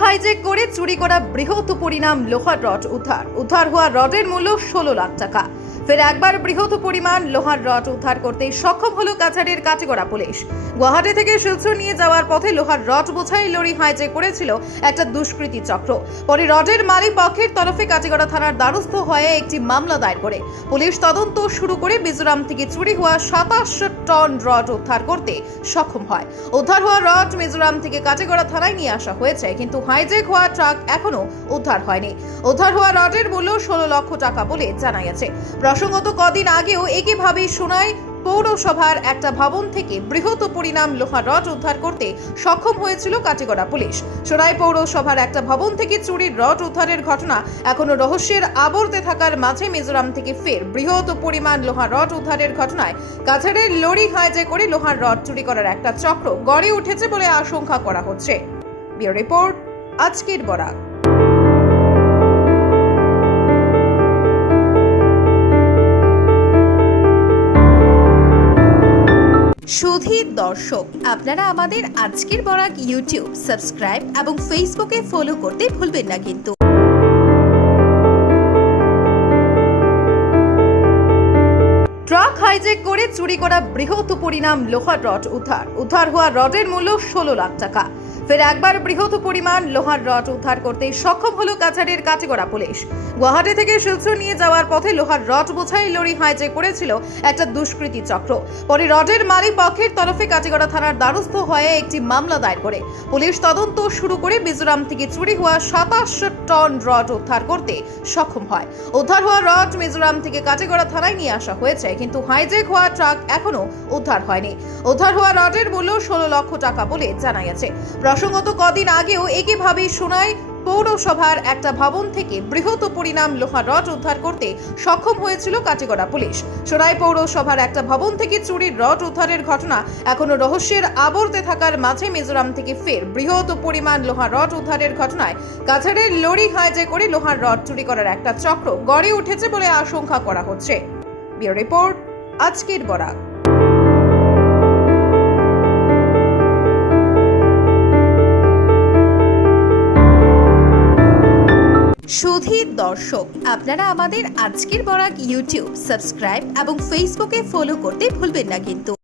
Hijack করে চুরি করা বৃহৎ পরিণাম লোহার রড উদ্ধার। উদ্ধার হওয়া রডের মূল্য ষোলো লাখ টাকা। ফের একবার বৃহৎ পরিমাণ লোহার রড উদ্ধার করতে সক্ষম হলো কাছাড়ের কাটিগড়া পুলিশ। গুয়াহাটি থেকে শিলচর নিয়ে যাওয়ার পথে লোহার রড বোঝাই লরি হাইজেক করেছিল একটা দুষ্কৃতী চক্র। পরে রডের মালিক পক্ষের তরফে কাটিগড়া থানার দ্বারস্থ হয়ে একটি মামলা দায়ের করে। পুলিশ তদন্ত শুরু করে মিজোরাম থেকে চুরি হওয়া সাতাশ টন রড উদ্ধার করতে সক্ষম হয়। উদ্ধার হওয়া রড মিজোরাম থেকে কাটিগড়া থানায় নিয়ে আসা হয়েছে, কিন্তু হাইজেক হওয়া ট্রাক এখনও উদ্ধার হয়নি। উদ্ধার হওয়া রডের মূল্য ষোলো লক্ষ টাকা বলে জানা গেছে। প্রসঙ্গত কদিন আগেও একইভাবে শোনায় পৌরসভার একটা ভবন থেকে বৃহৎ পরিণাম লোহার রড উদ্ধার করতে সক্ষম হয়েছিল কাটিগড়া পুলিশ। সোনাই পৌরসভার একটা ভবন থেকে চুরির রড উদ্ধারের ঘটনা এখনও রহস্যের আবর্তে থাকার মাঝে মিজোরাম থেকে ফের বৃহৎ পরিমাণ লোহার রড উদ্ধারের ঘটনায় কাছাড়ের লরি হাইজে করে লোহার রড চুরি করার একটা চক্র গড়ে উঠেছে বলে আশঙ্কা করা হচ্ছে। ব্যুরো রিপোর্ট, আজকের বরাক। সুধীর দর্শক। আপনারা আমাদের আজকের বরাক ইউটিউব সাবস্ক্রাইব এবং ফেসবুকে ফলো করতে ভুলবেন না কিন্তু। ট্রাক হাইজেক করে চুরি করা বৃহৎ পরিণাম লোহার রড উদ্ধার। উদ্ধার হওয়া রডের মূল্য ষোলো লাখ টাকা। ফের একবার বৃহৎ পরিমাণ লোহার রড উদ্ধার করতে সক্ষম হলো কাছাড়ের কাটিগড়া পুলিশ। গুয়াহাটি থেকে শিলচর নিয়ে যাওয়ার পথে লোহার রড বোঝাই লরি হাইজেক করেছিল একটা দুষ্কৃতী চক্র। পরে রডের মালিক পক্ষের তরফে কাটিগড়া থানার দ্বারস্থ হয়ে একটি মামলা দায়ের করে। পুলিশ তদন্ত শুরু করে মিজোরাম থেকে চুরি হওয়া সাতাশ টন রড উদ্ধার করতে সক্ষম হয়। উদ্ধার হওয়া রড মিজোরাম থেকে কাটিগড়া থানায় নিয়ে আসা হয়েছে, কিন্তু হাইজেক হওয়া ট্রাক এখনও উদ্ধার হয়নি। উদ্ধার হওয়া রডের মূল্য ষোলো লক্ষ টাকা বলে জানা গেছে। প্রসঙ্গত কদিন আগেও একইভাবে শোনায় পৌরসভার একটা ভবন থেকে বৃহৎ পরিণাম লোহার রড উদ্ধার করতে সক্ষম হয়েছিল কাটিগড়া পুলিশ। সোনাই পৌরসভার একটা ভবন থেকে চুরির রড উদ্ধারের ঘটনা এখনও রহস্যের আবর্তে থাকার মাঝে মিজোরাম থেকে ফের বৃহৎ পরিমাণ লোহার রড উদ্ধারের ঘটনায় কাছাড়ের লরি হাইজে করে লোহার রড চুরি করার একটা চক্র গড়ে উঠেছে বলে আশঙ্কা করা হচ্ছে। রিপোর্ট, আজকের বরাক। সুধীর দর্শক। আপনারা আমাদের আজকের বরাক ইউটিউব সাবস্ক্রাইব এবং ফেসবুকে ফলো করতে ভুলবেন না কিন্তু।